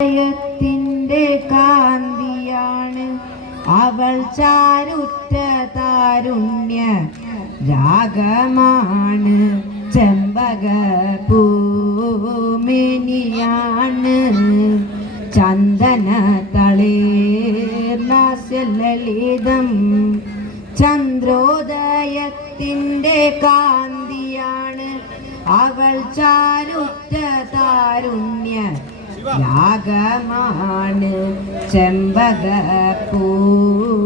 ത്തിന്റെ കാന്തിയാണ് അവൾ ചാരുറ്റ താരുണ്യ രാഗമാണ് ചെമ്പക പൂമേനിയാണ് ചന്ദന തളേർലാസ്യലളിതം ചന്ദ്രോദയത്തിന്റെ കാന്തിയാണ് അവൾ ചാരുറ്റ താരുണ്യ രാഗമാണ് ചെമ്പക പൂമേനിയാണ്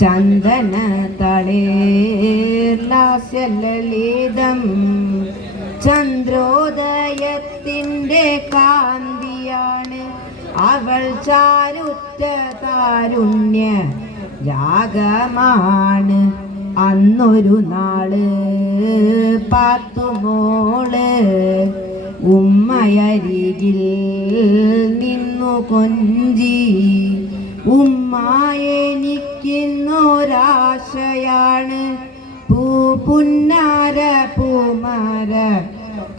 ചന്ദന തളേർലാസ്യലളിതം ചന്ദ്രോദയത്തിന്റെ കാന്തിയാണ് അവൾ ചാരുറ്റ താരുണ്യ രാഗമാണ് അന്നൊരു നാള് പാത്തുമോള് ഉമ്മയരികിൽ നിന്നു കൊഞ്ചി ഉമ്മായെനിക്കുന്നൊരാശയാണ് പുന്നാര പൂമര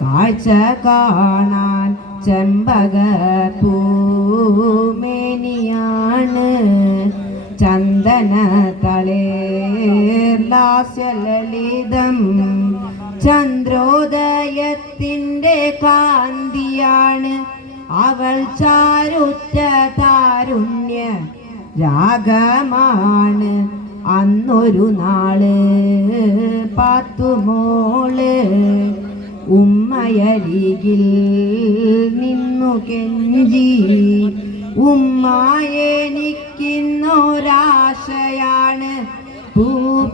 കാഴ്ച കാണാൻ ചെമ്പക പൂമേനിയാണ് ചന്ദന തളേർലാസ്യലളിതം ചന്ദ്രോദയത്തിന്റെ കാന്തിയാണ് അവൾ ചാരുറ്റ താരുണ്യ രാഗമാണ് അന്നൊരു നാള് പാത്തുമോള് ഉമ്മയരികിൽ നിന്നു കെഞ്ചി ഉമ്മായെനിക്കുന്നൊരാശയാണ്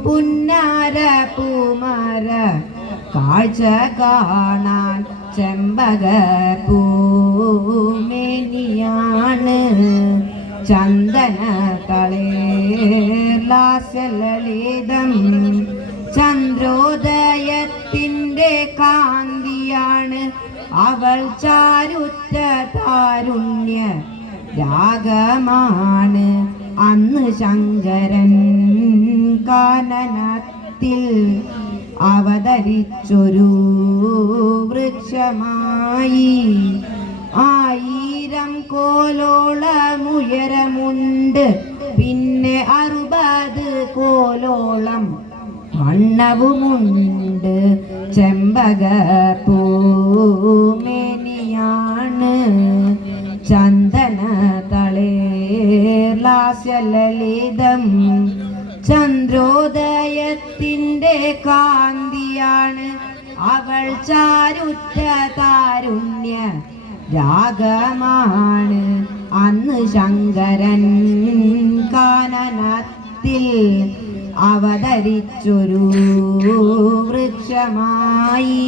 പുന്നാര പൂമര കാഴ്ച കാണാൻ ചെമ്പക പൂമേനിയാണ് ചന്ദന തളേർലാസ്യലളിതം ചന്ദ്രോദയത്തിന്റെ കാന്തിയാണ് അവൾ ചാരുറ്റ താരുണ്യ രാഗമാണ് അന്ന് ശങ്കരൻ കാനനത്തിൽ അവതരിച്ചൊരു വൃക്ഷമായി 1000 കോലോളമുയരമുണ്ട് പിന്നെ 60 കോലോളം വണ്ണവുമുണ്ട് ചെമ്പക പൂമേനിയാണ് ചന്ദന തളേർലാസ്യലളിതം ചന്ദ്രോദയത്തിന്റെ കാന്തിയാണ് അവൾ ചാരുറ്റ താരുണ്യ രാഗമാണ് അന്ന് ശങ്കരൻ കാനനത്തിൽ അവതരിച്ചൊരു വൃക്ഷമായി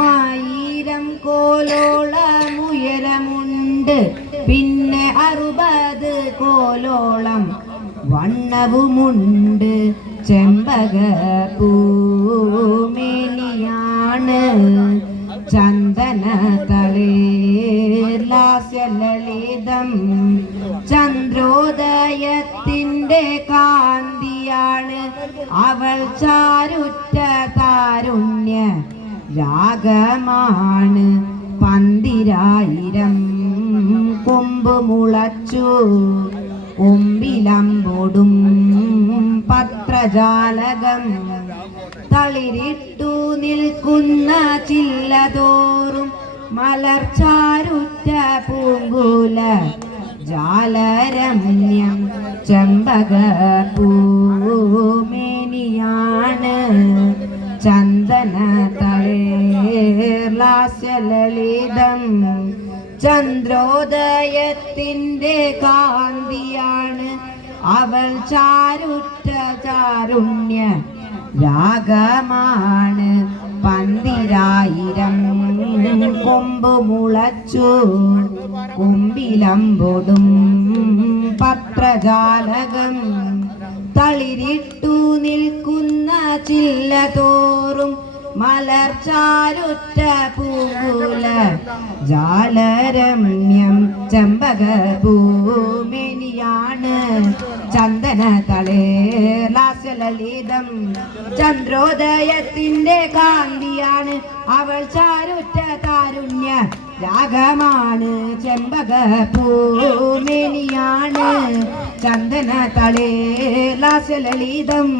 1000 കോലോളമുയരമുണ്ട് പിന്നെ 60 കോലോളം വണ്ണവുമുണ്ട് ചെമ്പക പൂമേനിയാണ് ചന്ദന തളേർലാസ്യലളിതം ചന്ദ്രോദയത്തിന്റെ കാന്തിയാണ് അവൾ ചാരുറ്റ താരുണ്യ രാഗമാണ് 12000 കൊമ്പ് മുളച്ചു കൊമ്പിലമ്പോടും പത്രജാലകം തളിരിട്ടു നിൽക്കുന്ന ചില്ലതോറും മലർച്ചാരുറ്റ പൂങ്കുല ജാലരമ്യം ചെമ്പക പൂമേനിയാണ് ചന്ദന തളേർലാസ്യലളിതം ചന്ദ്രോദയത്തിന്റെ കാന്തിയാണ് അവൾ ചാരുറ്റ താരുണ്യ രാഗമാണ് 12000 കൊമ്പ് മുളച്ചു കൊമ്പിലമ്പോടും പത്രജാലകം തളിരിട്ടു നിൽക്കുന്ന ചില്ലതോറും മലർച്ചാരുറ്റ പൂങ്കുല ജാലരമ്യം ചെമ്പക പൂമേനിയാണ് ചന്ദന തളേർലാസ്യ ലാസ്യലളിതം ചന്ദ്രോദയത്തിന്റെ കാന്തിയാണ് അവൾ ചാരുറ്റ താരുണ്യ രാഗമാണ് ചെമ്പക പൂമേനിയാണ് ചന്ദന തളേ ലാസ്യലളിതം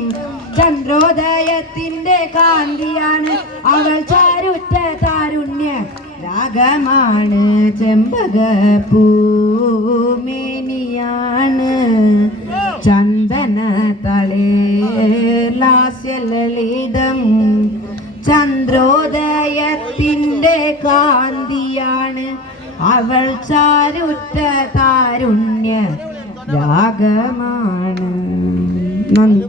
ചന്ദ്രോദയത്തിന്റെ കാന്തിയാണ് അവൾ ചാരുറ്റ താരുണ്യ രാഗമാണ് ചെമ്പക പൂമേനിയാണ് ചന്ദന തളേ ലാസ്യലളിതം ചന്ദ്രോദയത്തിന്റെ കാന്തിയാണ് അവൾ ചാരുറ്റ താരുണ്യ രാഗമാണ്. നന്ദി.